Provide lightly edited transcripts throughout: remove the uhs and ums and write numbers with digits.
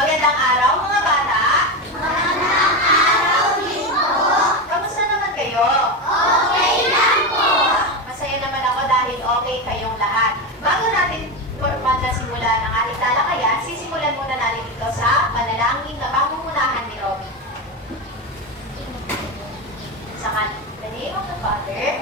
Magandang araw mga bata! Magandang araw din po. Kamusta naman kayo? Okay lang po. Masaya naman ako dahil okay kayong lahat. Bago natin magsimulan ang ating talakayan, sisimulan muna natin ito sa panalangin na pamumunahan ni Robby. Sa the name of the Father,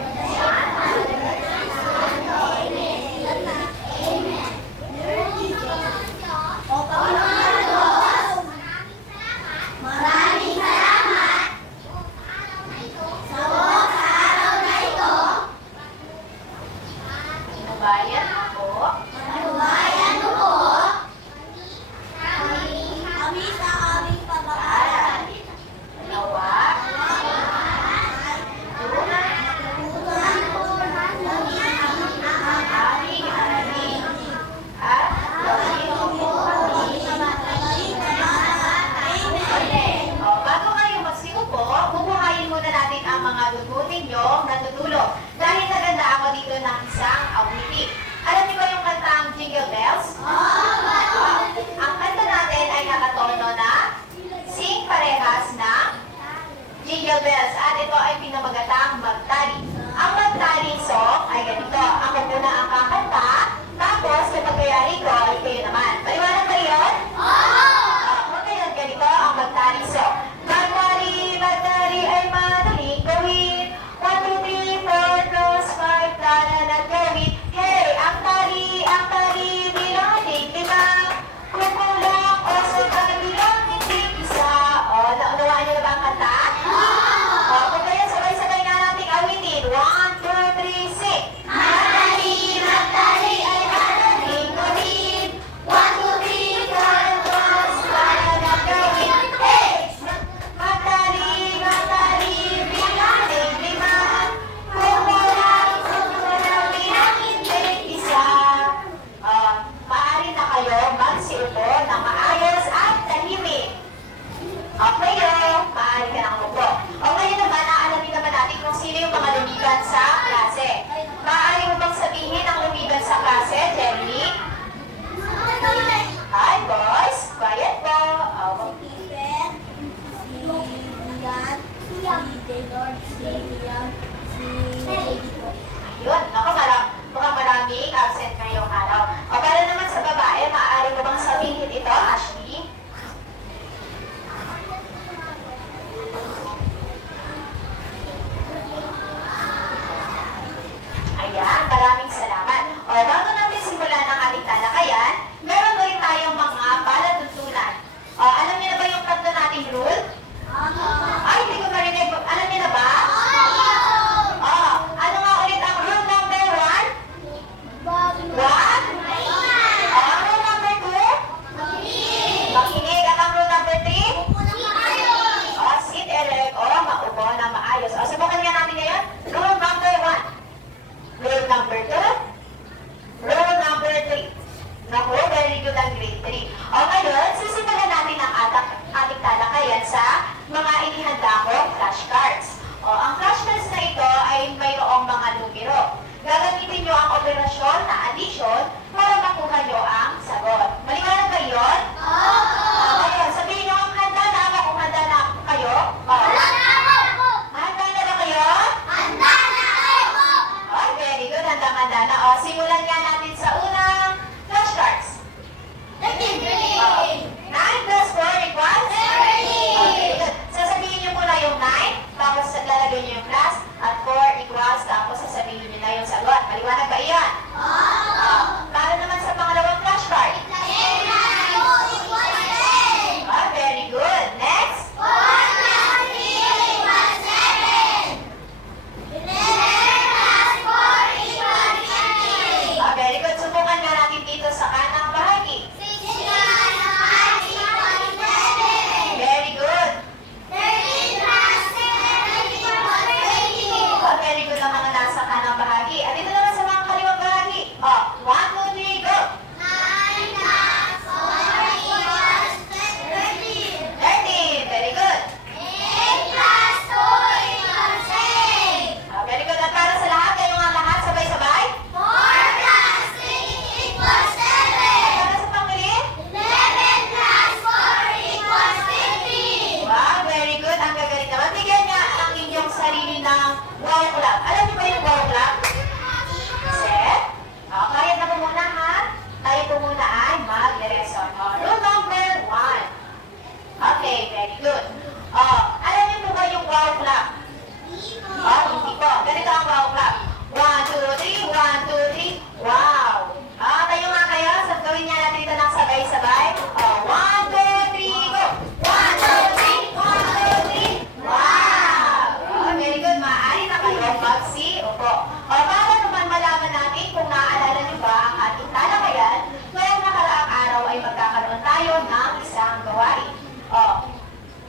isang gawain.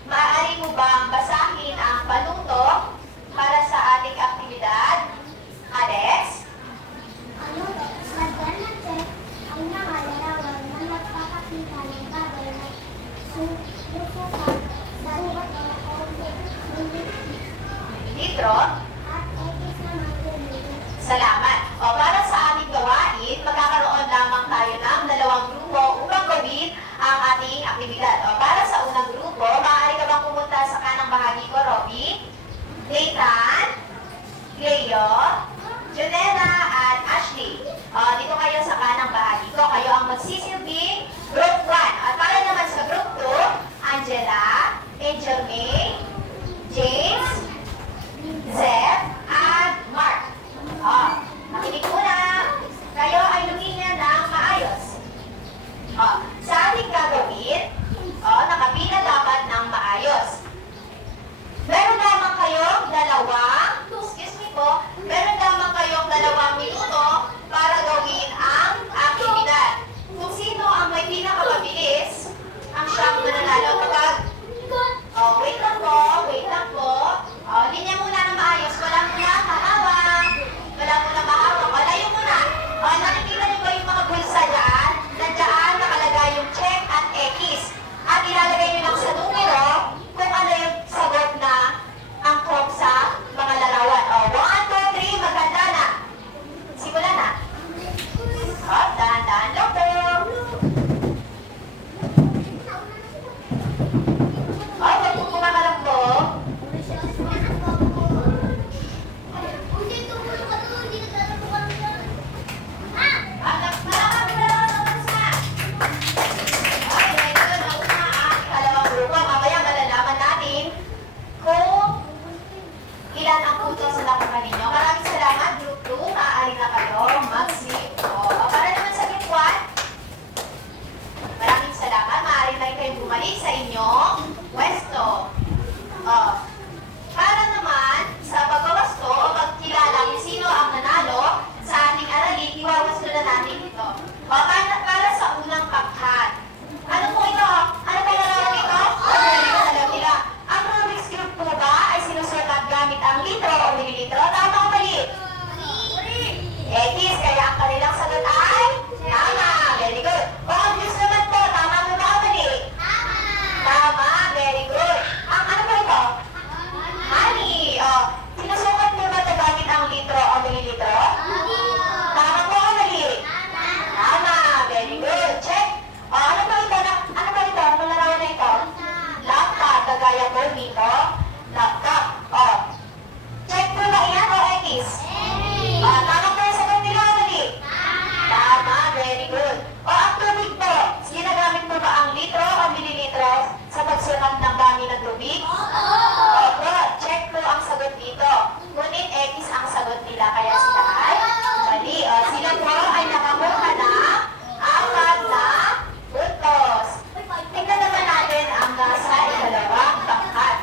Maaari mo bang basahin ang panuto para sa ating aktibidad? Alex? Sa Ganate, ang mga larawan na nagpapakita ng bagay na susukat sa Litro? at ekis naman lumilin. Salamat. Para sa ating gawain, magkakaroon lamang tayo ng dalawang grupo upang gawin ang ating aktibidad. Para sa unang grupo, maaari ka bang pumunta sa kanang bahagi ko, Robby? Nathan, Cleo, Junella, at Ashley. Dito kayo sa kanang bahagi ko. Kayo ang magsisilbing group 1. At para naman sa group 2, Angela, Angel May, James, Zeb, at Mark. Makinig muna. Kayo ay luminya ng maayos. Sa ating gagawin, nakapila dapat ng maayos. Meron lamang kayong dalawang minuto para gawin ang aktibidad. Kung sino ang may pinakamabilis, ang siyang mananalo. Wait lang po. Linya muna ng maayos. Wala muna mahawak. Layo muna. Nakikita niyo ba yung mga bulsa dyan? Nandiyan nakalagay yung check at X. At ilalagay niyo lang sa numero kung ano yung sagot na angkop sa mga larawan. 1, 2, 3, maganda na. Simulan na. Dahan-dahan lang po. Huwag po kumakalambog. Ilan ang punto sa nakuha ninyo? Maraming salamat, Group 2. Maaari na kayo mag-sleep. Para naman sa Group 1, maraming salamat. Maaari na kayo bumalik sa inyong pwesto. Para naman sa pagwawasto o pagkilala kung sino ang nanalo sa ating aralin, iwawasto na natin ito. Para sa unang pakhan. Ano po ito? Ano po larawan ito? Alam nila. Ang Rubik's Cube po ba ay sinusukat gamit ang litro o mililitro? Tama o mali? Ekis, kaya ang kanilang sagot ay tama. Very good. Obvious naman po. Tama po ba o mali? Tama. Very good. Ang ano po ito? Honey. Sinusukat mo ba ito gamit ang litro o mililitro? Tama po o mali? Tama. Very good. Check. Ano po ito? Ano po ito? Ano larawan na ito? Laptop. Kagaya po dito. Laptop. Check po ba yan o X? Tama po yung sagot nila o mali? Tama. Very good. Ang tubig po. Ginagamit mo ba ang litro o mililitro sa pagsukat ng dami ng tubig? Opo. Check po ang sagot dito. Ngunit X ang sagot nila. Kaya sila ay mali. Sila po ay nakakuha na apat na puntos. Tingnan naman natin ang nasa ikalawang pangkat.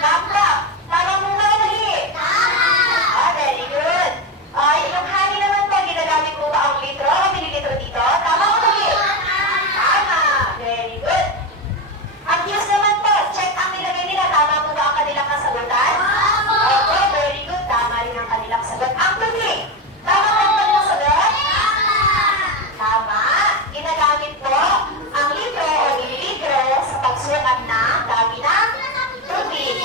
Laptop. Tama mo ba mali? Very good. Yung honey naman po, ginagamit mo ba ang litro o mililitro dito? Tama o mali? Tama. Very good. Ang fuse naman po, check ang nilagay nila. Tama po ba ang kanilang kasagutan? Opo, very good. Tama rin ang kanilang sagot. Ang tubig. Tama ba ang kanilang sagot? Tama. Ginagamit po ang litro o mililitro sa pagsukat ng dami ng tubig.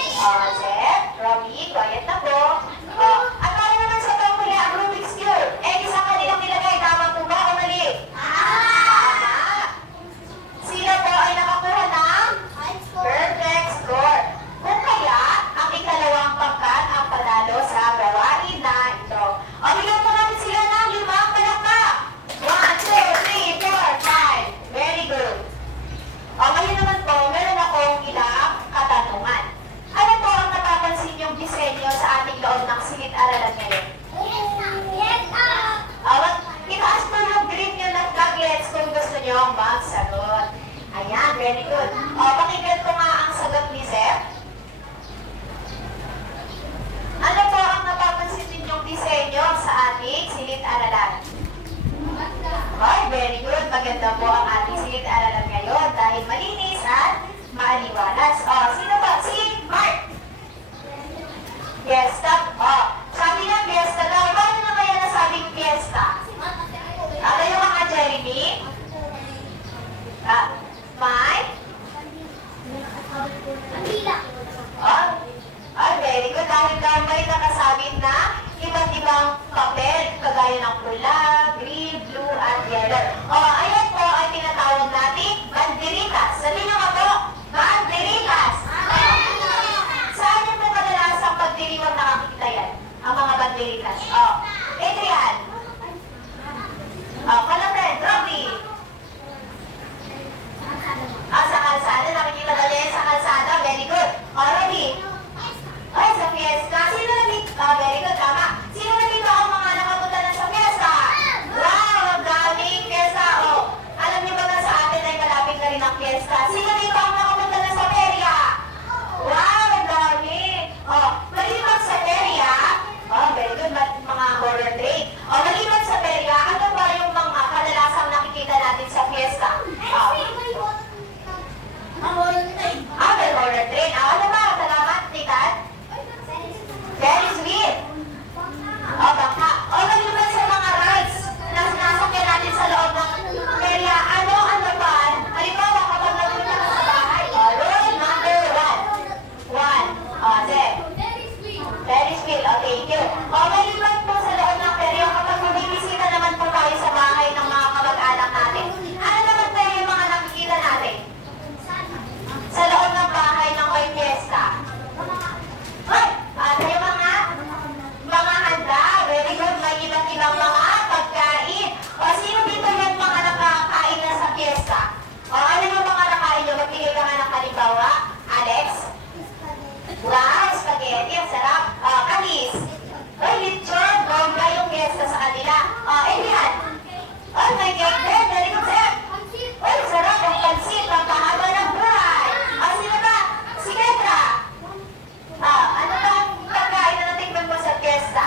Zeb, Robby, quiet na po. At para naman sa pangkuli ang Rubik's Cube, isang kanilang nilagay. Tama po ba o mali? Tama. Sila po ay nakakuha ng perfect score. Kung kaya, ang ikalawang pangkat ang panalo sa gawain na ito. Bigyan po natin sila ng 5 palakpak. 1, 2, 3, 4, 5. Very good. Ngayon naman po, meron akong ilang katanungan. Ano po ang napapansin yung disenyo sa ating loob ng silid-aralan ngayon? Itaas po yung green nyo ng tablets kung gusto nyo magsagot. Ayan, very good. Pakinggan ko nga ang sagot ni Zeb. Ano po ang napapansin ninyong disenyo sa ating silid-aralan? Very good. Maganda po ang ating silid-aralan ngayon dahil malinis Pilipinas. Oh, Adrian. Oh, Kalapren, Robbie. Sa kalsada, nakikita daw niya yan sa kalsada. Very good. Oh, Robbie. Ay, sa fiesta. Sino nandito? Very good, tama. Sino nandito ang mga nakapunta na sa fiesta? Wow, ang daming fiesta. Oh, alam niyo ba na sa atin ay malapit na rin ang fiesta? Sino dito ang nakapunta na sa feria? Wow, ang dami. Oh, maliban sa feria. Oh, very good, mga horror trade. Oh, maliban sa feria, ano ba yung mga kadalasang nakikita natin sa fiesta? Oh, may horror trade. Ano ba? Salamat, Titan. Ferris wheel. O, baka. O, maliban sa mga rides na sinasakyan natin sa loob ng feria, ano ba? Halimbawa, kapag nagpunta ka sa bahay, o, rule number 1. O, Zeb. Ferris wheel. O, thank you. O, maliban po sa loob ng feria, kapag bumibisita naman po tayo sa bahay ng mga kamag-anak natin, ano naman tayo yung mga nakikita natin? Sa loob ng bahay ng may fiesta. Hoy! Tayo mga handa. Very good. May iba't ibang mga pagkain. O, sino dito yung mga nakakain na sa fiesta? O, ano yung mga nakain nyo? Magbigay ka nga ng halimbawa. Alex? Wow, spaghetti. Ang sarap. Kalis. Hoy, lechon. Bomba yung fiesta sa kanila. Elian? Oh, may cake din. Very good, sir. Hoy, sarap. Ang pansit. Ang pahaba ng buhay. Sino ba? Si Kendra. Ano ba ang pagkain na natikman mo sa fiesta?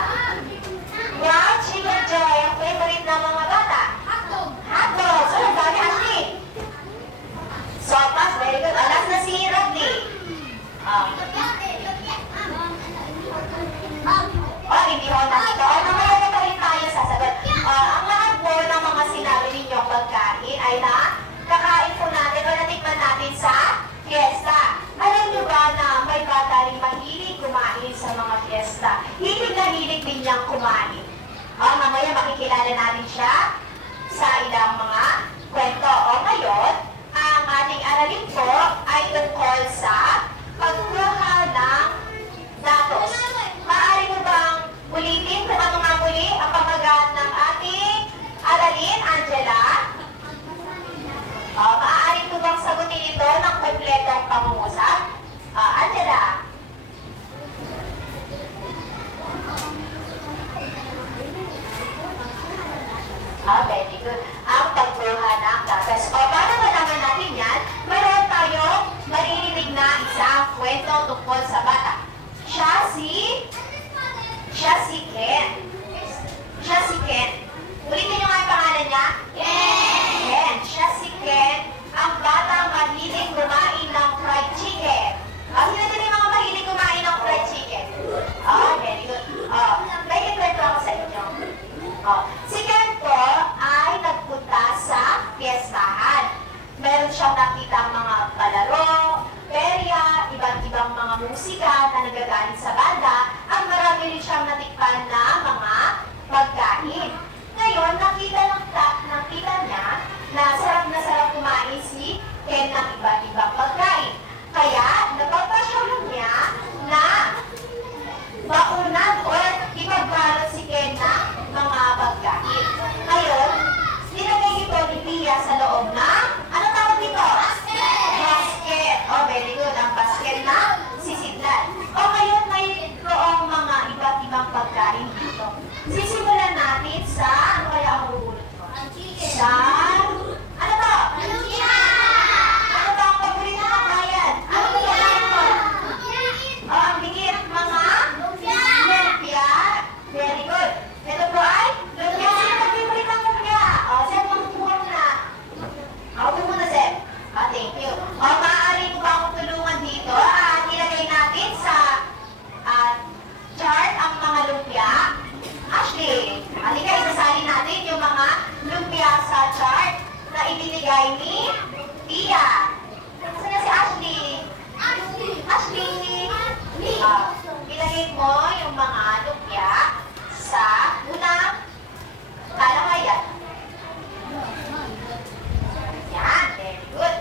Wow, chicken joy. Ang favorite ng mga bata. Hotdog. So, ang dami, Ashley. Sopas. Very good. Alas na si Rodney. Hindi ko nakita. Mamaya na pa rin tayo sasagot. Ang lahat po ng mga sinabi ninyong pagkain ay kakain po natin o natikman natin sa fiesta. Alam niyo ba na may bata rin mahilig kumain sa mga fiesta? Hilig na hilig din niyang kumain. Mamaya makikilala natin siya sa ilang mga kwento. Ngayon, ang ating aralin po ay tungkol sa pagkuha ng datos. Maaari mo bang ulitin kung ano nga muli ang pamagat ng ating aralin, Angela? Maaari mo bang sagutin ito ng kompletong pangungusap? Angela? Very good. Ang pagkuha ng datos. Para malaman natin yan, mayroon tayong maririnig na isang kwento tungkol sa bata. Siya si Ken. Ulitin niyo nga yung pangalan niya? Ken. Siya si Ken, ang bata mahilig kumain ng fried chicken. Sino din yung mga mahilig kumain ng fried chicken? Very good. May ikwento ako sa inyo. Si Ken po ay nagpunta sa fiestahan. Meron siyang nakita mga palaro, perya, iba't ibang mga musika na nagagaling sa banda, at marami rin siyang natikpan na mga pagkain. Ngayon, nakita niya na sarap kumain si Ken ng iba't ibang pagkain. Kaya, napagpasyahan niya na baunan o ipagbalot si Ken ng mga pagkain. Ngayon, nilagay ito ni Pia sa loob ng, ano tawag dito? Basket. Very good. Ang basket na sisidlan. Ngayon, mayroong mga iba't ibang pagkain dito. Sisimulan natin sa, ano kaya ang bubulot ko? Sa, ano to? Ano ba ang paborito ng bayan? Ano ba yung mo? Ang bigit, mga lumpia. Very good. Ito po ay lumpia. Sino nag-favorite ng lumpia? Sir, magpupuha na. Ako muna, Sir. Thank you. Maaari mo ba akong tulungan dito? Nilagay natin sa chart ang mga lumpia. Ashley, halika, isasali natin yung mga lumpia sa chart na ibinigay ni Pia. Saan na si Ashley? Ashley! Ilagay mo yung mga lumpia sa unang kalamayan. Yan, very good.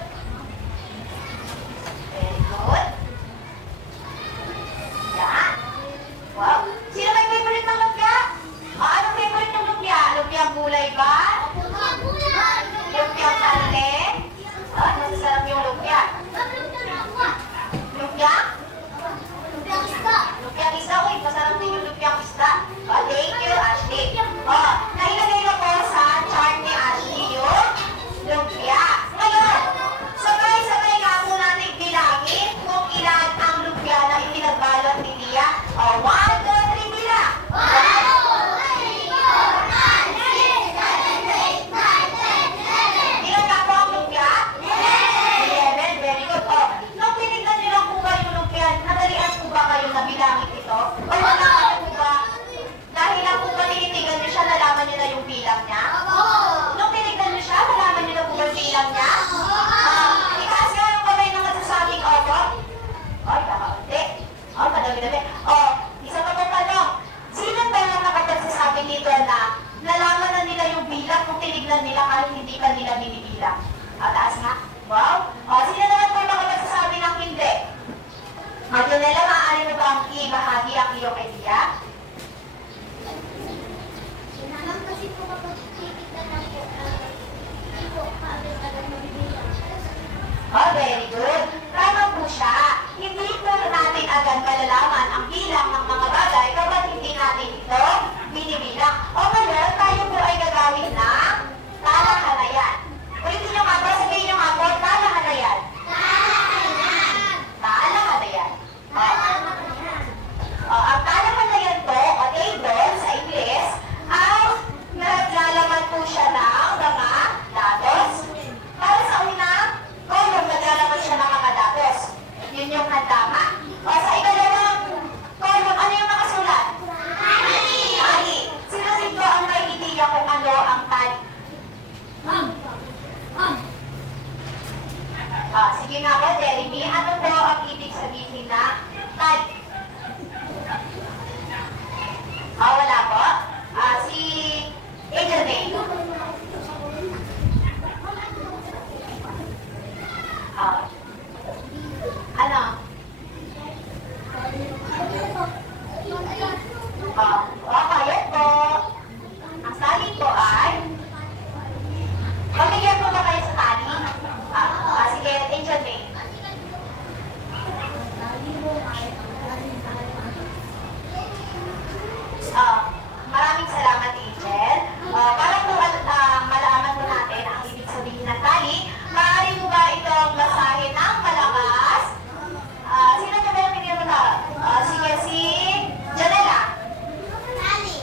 natin malalaman ang bilang ng mga bagay kapag hindi natin ito binibilang. O ngayon, tayo po ay gagawin ng talahanayan. Ulitin nyo nga po, sabihin nyo nga po, talahanayan. Talahanayan. Ang talahanayan po, o table sa Ingles, ay naglalaman po siya ng mga datos. Para sa unang column, naglalaman siya ng mga datos. Yun yung tama. O sa ikalawang column, ano yung nakasulat? Tali. Sino dito ang may ideya kung ano ang tali? Sige nga po, Jeremy, ano po ang ibig sabihin na tali? Wala po. Si Angel May. Ano? Kaya po. Ang tali po ay mamigyan po ba kayo sa tali? Sige, Angel May. Maraming salamat, Angel. Para po malaman po natin ang ibig sabihin ng tali, maaari mo ba itong basahin ng malakas? Sino na ba yung pinili mo? Sige, si Janela. Tali.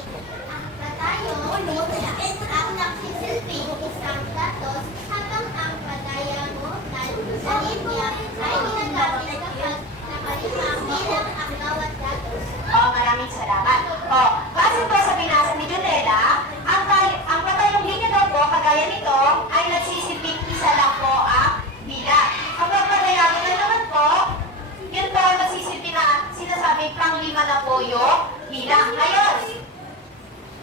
Ang patayo ang nagsisilbing isang datos habang ang pataya mo sa linya ay ginagamit kapag nakalimang bilang ang bawat datos. Maraming salamat. Base po sa binasa ni Janela, ang patayong linya daw po, kagaya nito, ay nagsisilbing isa lang po ang bilang. Kapag patayago na naman po, yun po ang nagsisilbi na sinasabi pang-lima na po yung bilang. Ngayon,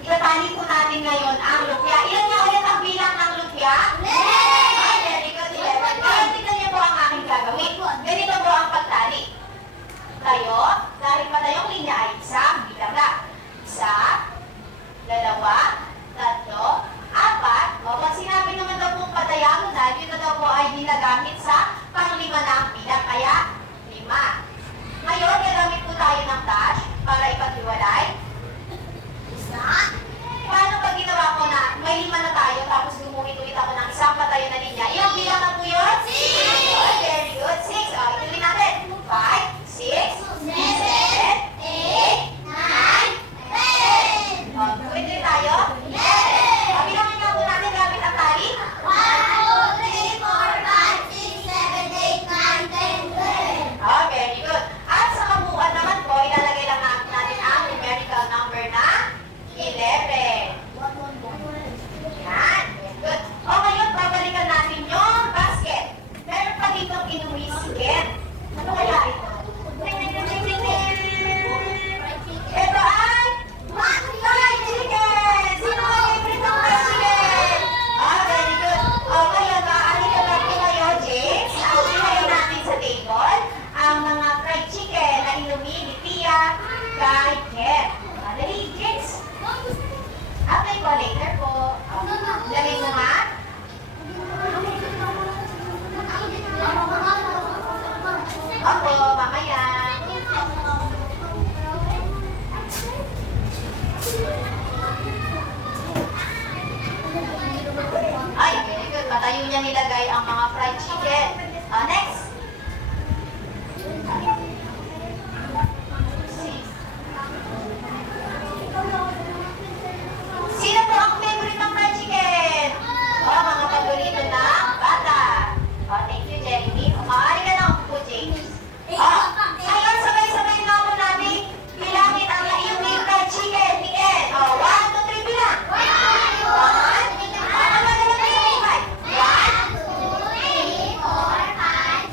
itatali po natin ngayon ang lupya. Ilan nga ulit ang bilang ng lupya? Very good, 11. Ngayon, tignan niyo po ang aking gagawin. Ganito po ang pagtali. Tayo, dahil patayong linya ay isang bilang lang. Isa, dalawa, tatlo, apat. Pag sinabi naman daw pong patayago na, yun na daw po ay ginagamit sa pang-lima na ang bilang. Kaya, 5. Ngayon, gagamit po tayo ng dash para ipaghiwalay. Isa. Paano pag ginawa ko na may 5 na tayo tapos gumuhit ulit ako ng isang patayo na linya? Ilang bilang na po yun? 6! Very good. 6. Ituloy natin. 5, 6, 7, 8, 9, 10. Ulit ulit tayo? Bilangin nga po natin gamit ang tali. 1, 2, 3, 4, 5, 6, 7, 8, 9, 10, 11. Very good. At sa kabuuan naman po, ilalagay lang natin ang numerical number na 11. Yan. Very good. Ngayon, babalikan natin yung basket. Meron pa ditong inuwisikin. Ano kaya ito? Ito ay fried chicken! Sino ang favorite ng fried chicken? Very good. Ngayon, maaari ka lang po kayo, James. Ang ilayo natin sa table, ang mga fried chicken na inumi ni Tia kay Ken. Dali, James. Apply ko later po. Lagay mo nga. Opo, mamaya. Ay, very good. Patayo niya nilagay ang mga fried chicken. Next. Sino po ang favorite ng fried chicken? Mga paborito ng bata. Thank you, Jeremy. Maaari ka na po, James. Ngayon, sabay-sabay na po natin bilangin ang naiyong fried chicken ni Ken. 1, 2, 3, bilang. 1, 2, 3, 4, 5. 1, 2, 3, 4, 5,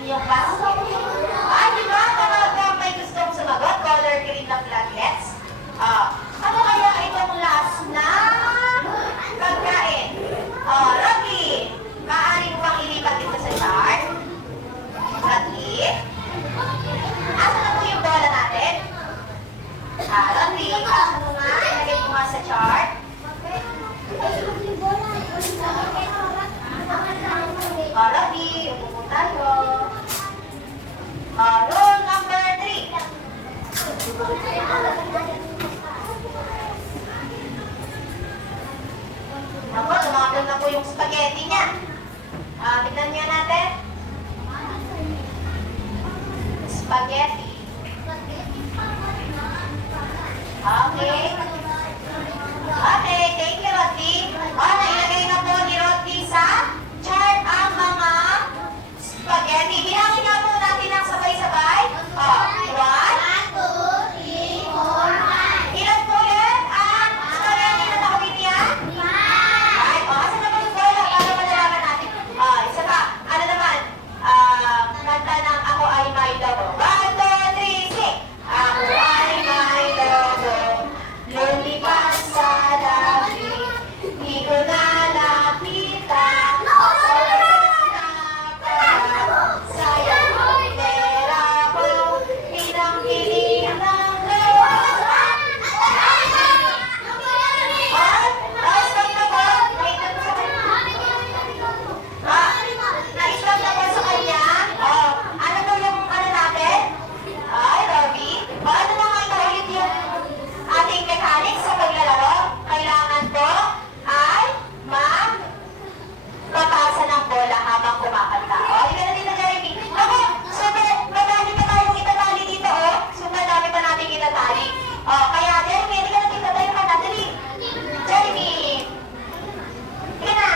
inyong basket. Di ba kapag may gustong sumagot, color green ng flaglets? Ano kaya itong last na pagkain? Rocky, maaari mo bang ilipat dito sa chart? Rocky? Asa na po yung bola natin? Rocky, asa mo nga? Ilagay mo nga sa chart. Rocky, upo po tayo. Rule number 3. Naku, lumapit na po yung spaghetti niya. Tignan niya natin. Spaghetti. Okay. Okay, thank you, Rodney. Nailagay na po ni Rodney sa chart ang mga spaghetti. Bilangin nga po natin ng sabay-sabay. One. Ilan po yan? Ang spaghetti na nakawin niya? Right. Asa na po yung bola para malalaman natin? Isa pa. Ano naman? Kanta ng Ako Ay May Lobo. 1, 2, 3, sing! Ako ay may lobo, lumipad sa langit, di ko nalapitan. Sayang ang pera ko, pinanggiling ng lobo. Na-stop na po? Na-stop na po sa kanya? Ano po yung ano natin? Ay, Robby. Ano na nga ito ulit yung ating mechanics sa paglalaro? Kailangan po ay magpapasa ng bola habang kumakanta. Hindi na dito, Jeremy. Ako, super, madami pa tayong itatali dito, Super dami pa natin itatali. Kaya, Jeremy, hindi ka na dito tayo ka na. Dali. Jeremy. Sige na.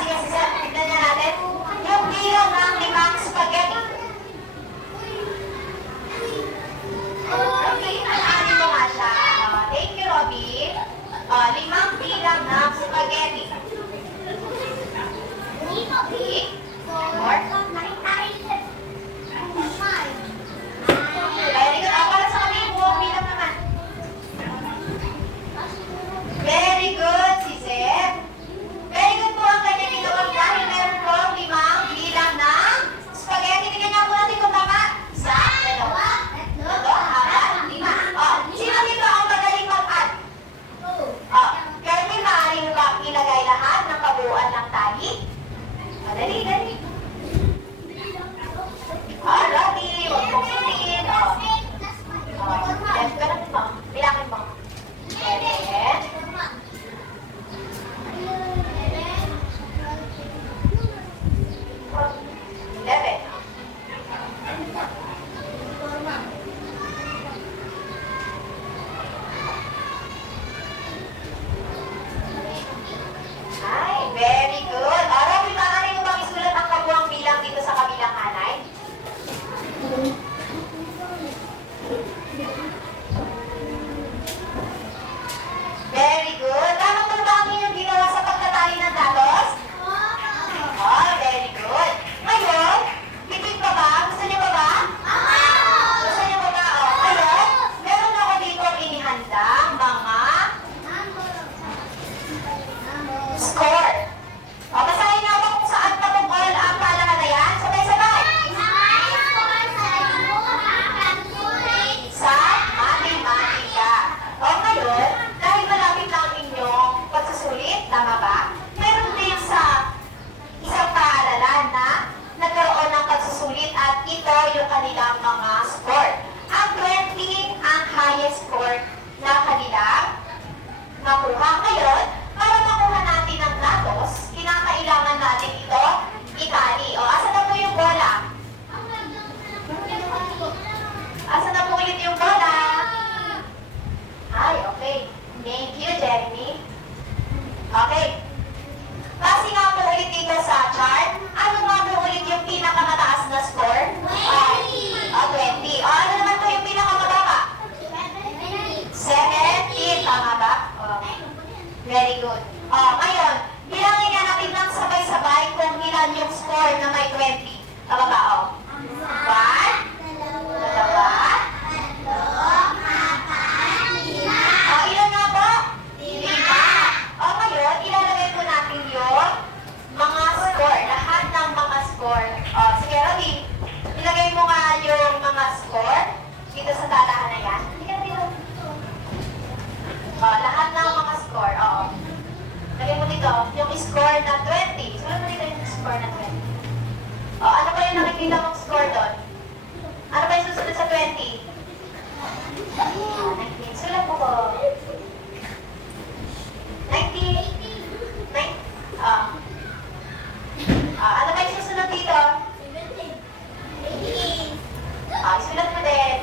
Sige. Tignan niya natin. Yung bilang ng 5 spaghetti. Okay, alaanin mo nga siya. Thank you, Robby. 5 bilang ng spaghetti. 3, 4, very good. Para sa kami, buong bilang naman. Very good, si Zed. Very good po ang kanyang ginawang dahil meron po 5 bilang ng spaghetti. Tingnan nga po natin kung tama. Sa 2, 4, 5. Sino dito ang magaling mag-add? Kerwin, maaari mo ba ilagay lahat ng kabuuan ng tali? Dali. Rocky, huwag mong sulitin. Yes, ganun mo. Bilangin mo. 11. 11. Ay, very good. Rocky, maaari mo bang isulat score na may 20. Tama ba, oh? 1, dalawa, ilan nga po? 5. Ngayon, ilalagay po natin yung mga score. Lahat ng mga score. Sige, Robby. Ilagay mo nga yung mga score dito sa tatahan na yan. Sige na dito. Lahat ng mga score. Oo. Lagay mo dito yung score na 20. Sulat mo dito yung score na 20. Ano ba yung nakikita mong score doon? Ano ba yung susunod sa 20? 19. Sulat mo ko. 90. Ano ba yung susunod dito? Sulat mo din.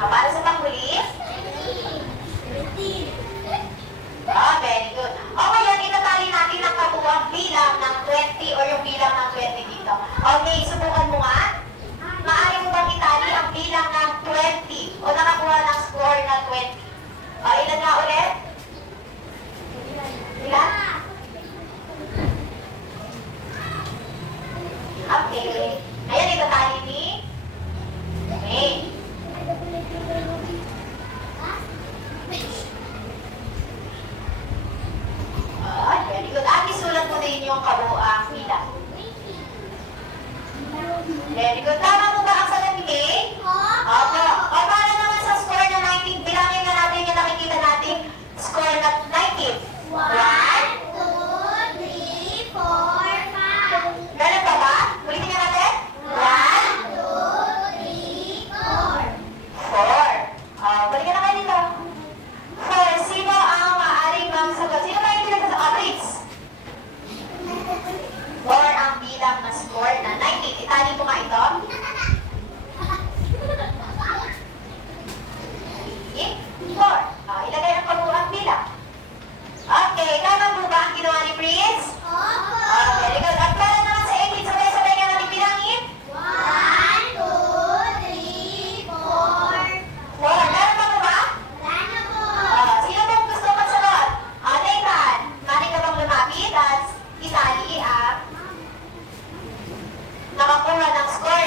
Para sa panghuli? Very good. Ngayon, itatali natin ang kabuuang bilang ng 20 or yung bilang ng 20 dito. Okay, subukan mo nga. Maaari mo bang itali ang bilang ng 20 o nakakuha ng score na 20? Ilan nga ulit? Ilan? Okay. Ayan, itatali ni May. Very good. At isulat mo din yung kabuuang bilang. Very good. Tama mo ba ang sagot ni May? Opo. Para naman sa score na 19, bilangin na natin yung nakikita natin score na 19. 1, ganun pa ba? Ulitin nga natin. 1, 4. Balikan na kayo dito. 4. Sino ang maaaring magsagot? Sino ba yung pinagsasagot? Please. 4 ang bilang na score na 19. Itali mo nga ito. 4. Ilagay ang kabuuang bilang. Okay, tama po ba ang ginawa ni Prince? Very good. At para naman sa 18, sabay-sabay nga natin bilangin. 4. Meron pa ba? Sino pong gusto magsagot? Nathan, mali ka bang lumapit at itali ang nakakuha ng score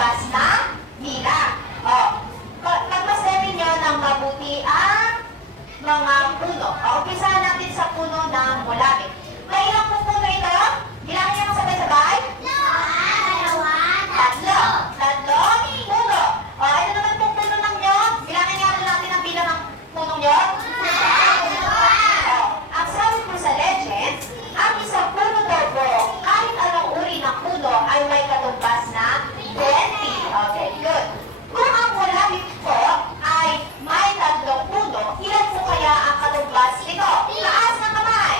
katumbas na bilang. O, pagmasdan ninyo ng mabuti ang mga puno. O, umpisahan natin sa puno ng mulabit. May ilang po puno ito? Bilangin niyo ng sabay-sabay? Tatlo. Tatlong puno. O, ito naman pong puno ng nyog. Bilangin nga natin ang bilang ng punong nyog. Ang sabi po sa legend, ang isang puno daw po, kahit anong uri ng puno ay may katumbas na 20. Okay, good. Kung ang mulabit po ay may tatlong puno, ilan po kaya ang katumbas nito? Taas ng kamay.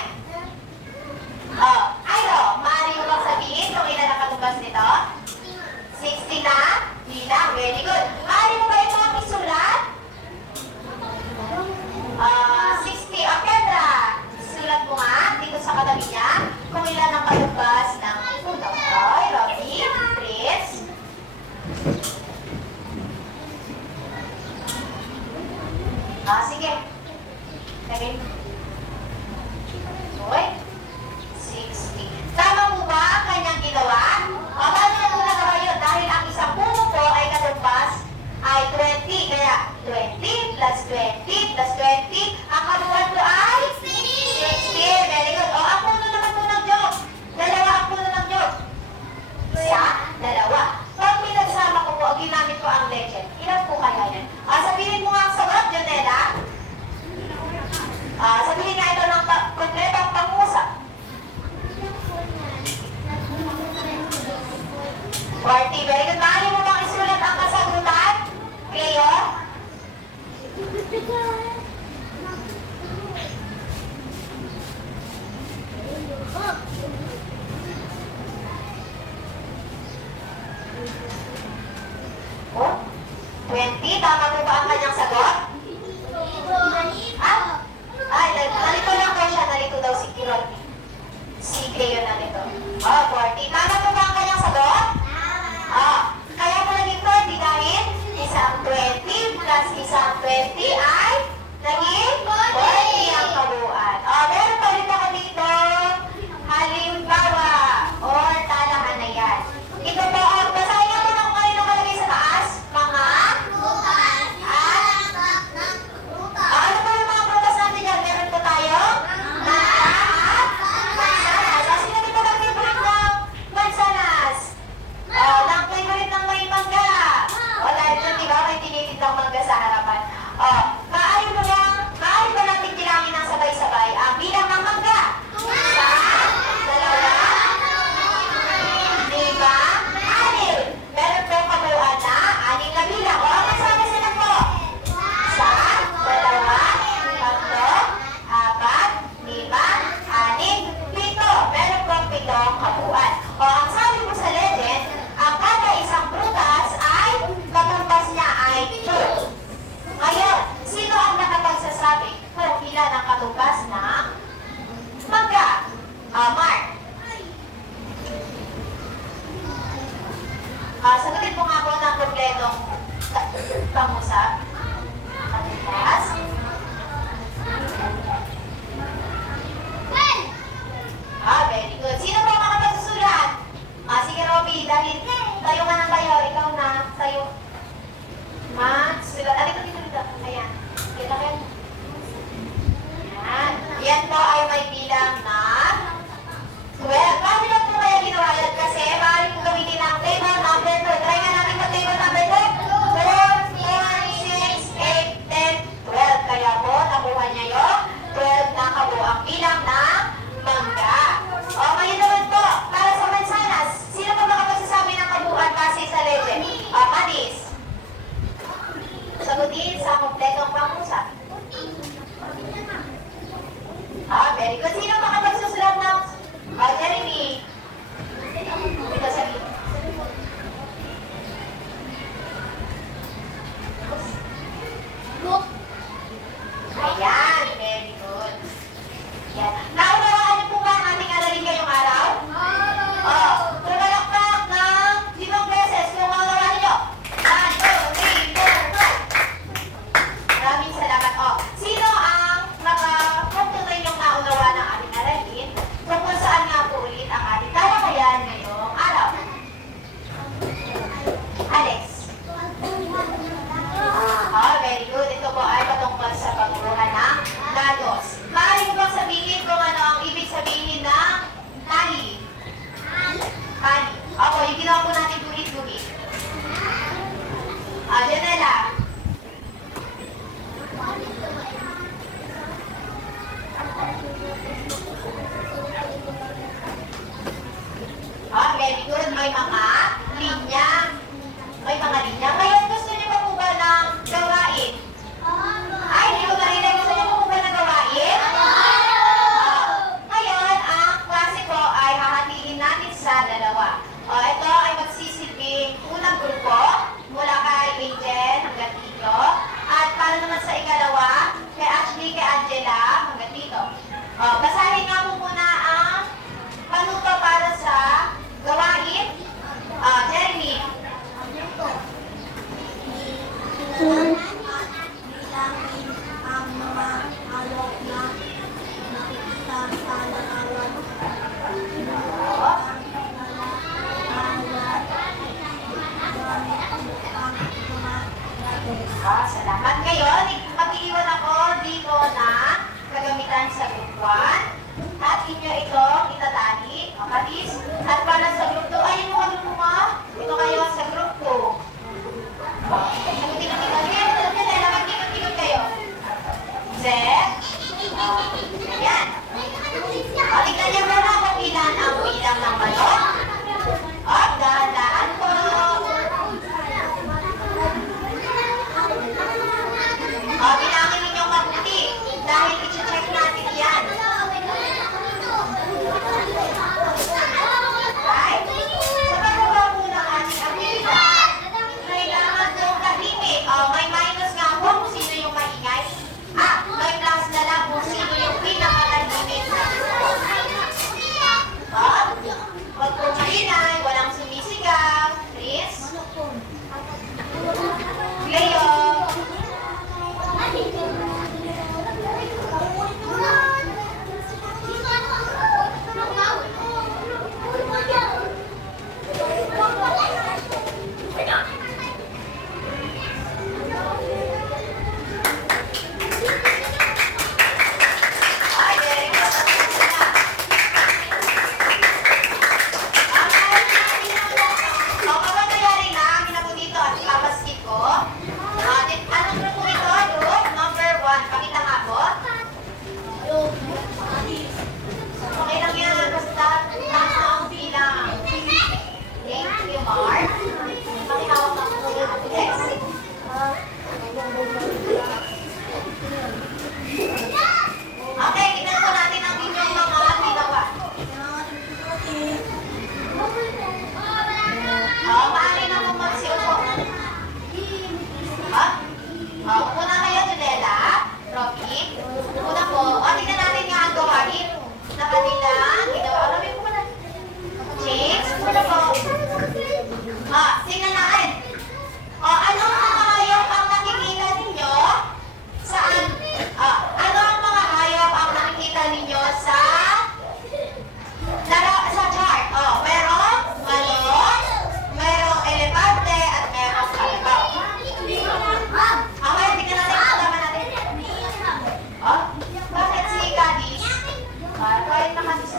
Ayo, maaari mo bang sabihin kung ilan ang katumbas nito? 60 na bilang. Very good. Maaari mo ba ito ang isulat? 60. O, Kendra, isulat mo nga dito sa katabi niya kung ilan ang katumbas ng puno. Okay, Robby, please. Sige. Okay. Uy. 60. Tama mo ba ang kanyang ginawa? Paano niya po nagawa yun? Dahil ang isang puno po ay katumbas ay 20. Kaya 20 plus 20 plus 20. Ang kabuuan po ay 60. Very good. O, ang puno naman po ng Diyos. Dalawa ang puno ng Diyos. Isa, dalawa. Pag pinagsama ko po, ginamit ko ang legend. Ilan po kaya yan? Sabihin mo nga ang sagot, Jonella. Sabihin nga ito ng kompletong pangusap. 40. Very good. Maaari mo bang isulat ang kasagutan? Cleo? Oh? 20? Tama po ba ang kanyang sagot? Nalito lang daw siya. Nalito daw si Kirol. Si Cleo nalito. 40. Tama po ba ang kanyang sagot? Kaya po naging 40 dahil isang 20 plus isang 20 ay naging 40 ang kabuuan. Meron pa rin ako dito halimbawa or talahan na yan. Ito po, basahin nga po kung ano nakalagay sa taas. Mga ano po yung mga prutas natin yan? Meron po tayo mangga at mansanas. Sino dito mag-favorite ng mansanas? Ng favorite ng may mangga. Dahil dyan, di ba, may tinitindang mangga sa harapan. Maaari ba natin bilangin ng sabay-sabay ang bilang ng mangga? Isa, dalawa, 5, 6. Meron po kabuuan na 6 na bilang. Ang mansanas sila po? Isa, dalawa, 3, 4, 5, 6, 7. Meron po 7 kabuuan. Ang sabi po sa legend, ang kada isang prutas ay katumbas niya ay 2. Ngayon, sino ang nakapagsasabi kung ilan ang katumbas ng mangga? Mark. Sagutin po nga po ng kompletong pangusap. Katumbas. Very good. Sino po makapagsusulat? Sige, Robby, dahil tayo ka ng tayo. Ikaw na. Tayo. Sulat. Dito. Ayan. Kita kayo. Ayan. Yan po ay may bilang na 12. Paano na po kaya ginawa yan? Kasi maaari po gamitin ang table number 2. Try nga natin po table number 2. 4, 4, 6, 8, 10, 12. Kaya po, nakuha niya yung 12 na kabuang bilang ng mangga. Ngayon naman po, para sa mansanas, sino pa makapagsasabi ng kabuuan base sa legend? Manis. Sagutin sa kompletong pangusap. Very good. Sino makapagsusulat ng Jeremy? Ito sabi. Ayan, very good. Yan. Naunawaan niyo po ba ang ating aralin ngayong araw? Tumalakpak ng 5 beses kung maunawaan niyo. 1, 2, 3, 4, 5. Maraming salamat. Sino ang nakapuntunan yung naunawa ng ating At ngayon, mag-iiwan ako dito na kagamitan sa group 1. At inyo itong itatali. Katis. At para sa group 2, ay yung group mo. Ito kayo sa group 2. Mag-ikot-ikot kayo. Set. Ayan. Tingnan niyo muna kung ilan ang bilang ng balon. Dahan-dahan po. Bilangin ninyo mabuti dahil i-check natin yan. Right? Sa pagbawa po ng ating abilidad, kailangan daw tahimik. May minus nga po kung sino yung maingay. May plus na lang kung sino yung pinakatahimik. Huwag po maingay, walang sumisigaw. Chris? Leo? Ay, very good. Kapag nangyari na, amin ako dito at papaskip ko. Anong group po ito? Group number 1. Pakita nga po. Okay lang yan. Basta tama ang bilang. Thank you, Mark. Pakihawak ang po. Next. Okay, tignan po natin ang inyong mga ginawa. Maaari na po magsiupo. Upo na kayo, Junela. Rocky. Upo na po. Tignan natin nga ang gawain na kanilang ginawa. Alamin po na. James, upo na po. Tingnan natin. Ano ang mga hayop ang nakikita ninyo? Saan? Ano ang mga hayop ang nakikita ninyo sa chart? Merong balon, merong elepante, at merong kalabaw. Okay, tingnan natin kung tama natin. Bakit si Kadis? Quiet na Kadis.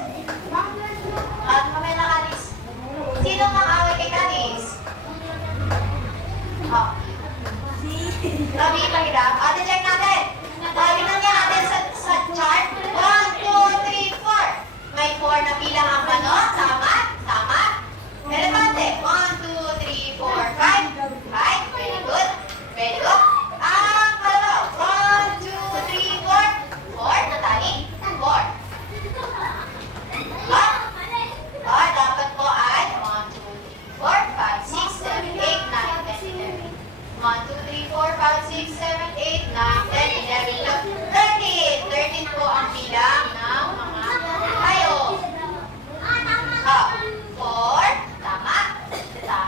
Mamaya na Kadis. Sino mang away kay Kadis? Sabi mahirap. Check natin. Tingnan niya natin sa chart. 1, 2, 3, 4. May 4 na bilang ang balon. Tama? Tama. Elepante. 1, 2, 3, 4, 5. 5. Very good. Very good. Ang kalabaw. 1, 2, 3, 4. 4 na tali. 4. Dapat po ay 1, 2, 3, 4, 5, 6, 7, 8, 9, 10, 11. 1, 2, 3, 4, 5, 6, 7, 8, 9, 10, 11, 12, 13. 13 po ang bilang ng mga hayop. 4. Tama. Tama.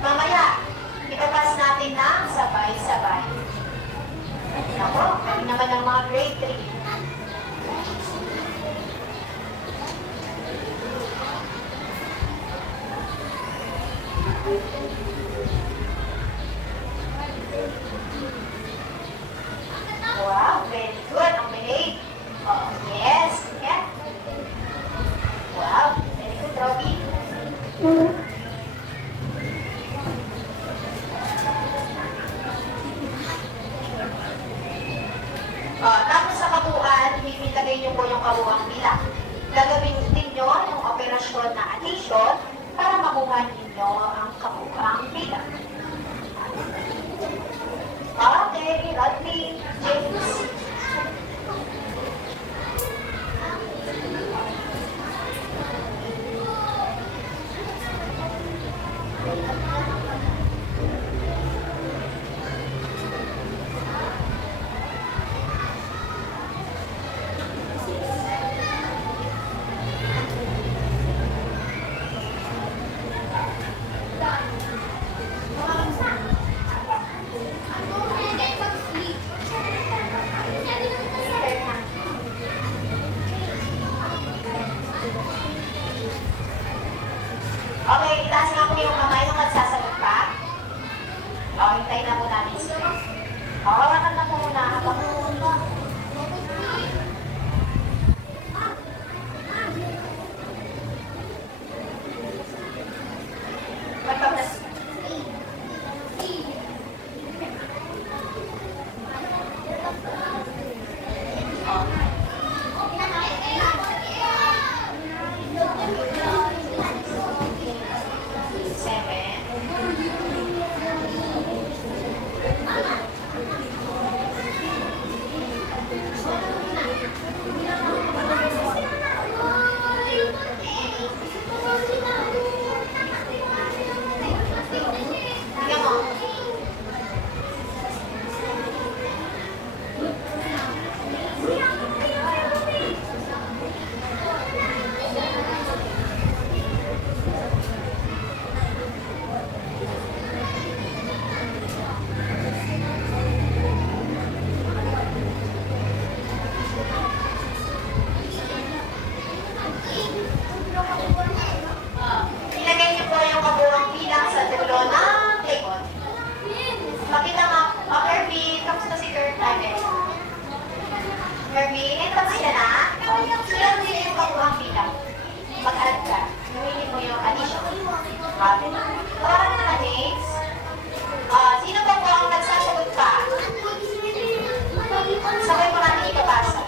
Mamaya, ipapas natin ng sabay-sabay. Ako, kami naman ng mga grade 3. Wow, very good. Ang bilis. Oh, yes. Yeah. Wow, very good, Robby. Tapos sa kabuuan, ibibigay niyo po yung kabuuang bilang. Gagawin ninyo yung operasyon na addition para makuha ninyo ang kabuuang bilang. Okay, Rodney, James. Okay, itaas nga po yung kamay nung magsasagot pa. Okay, hintayin na po namin sila. Hawakan na po muna habang magpaplas. Tingnan mo. Ilagay niyo po yung kabuuang bilang sa dulo ng likod. Makita nga, Kirby, kamusta si Kirby? Kirby, tapos ka na? Sulat mo yung kabuuang bilang. Mag-add ka. Gawin mo yung addition. Tawaran na James. Sino pa po ang nagsasagot pa? Sabay mo natin ipapasa.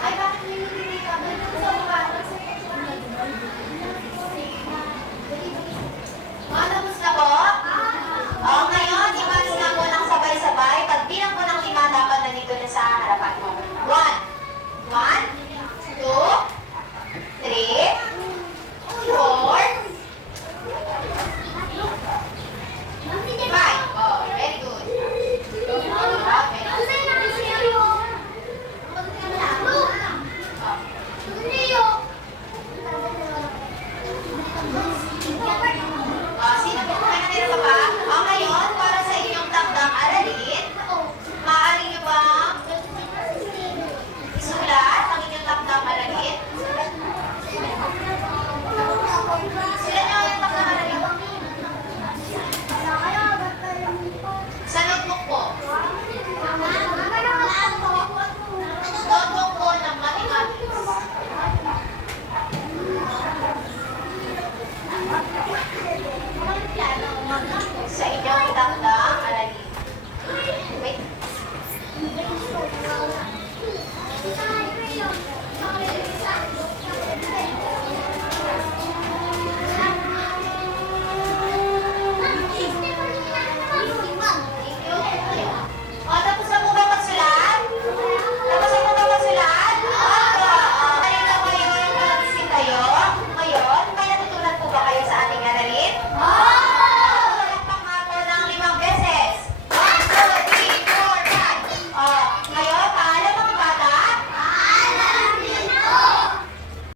Ay, bakit hindi ka? Malabos na po? Ngayon, imalis na po ng sabay-sabay. Pag bilang po ng 5, dapat nandito na sa harapan mo. 1, 1, 2, 3, 4, 5. Oh, very good. Sino po? May natira pa ba? Ngayon, para sa inyong takdang aralin, maaari nyo bang isulat ang inyong takdang aralin? Sulat nyo yung takdang aralin. Sa notebook po. Notebook po ng mathematics. Sa inyong takdang aralin. Wait.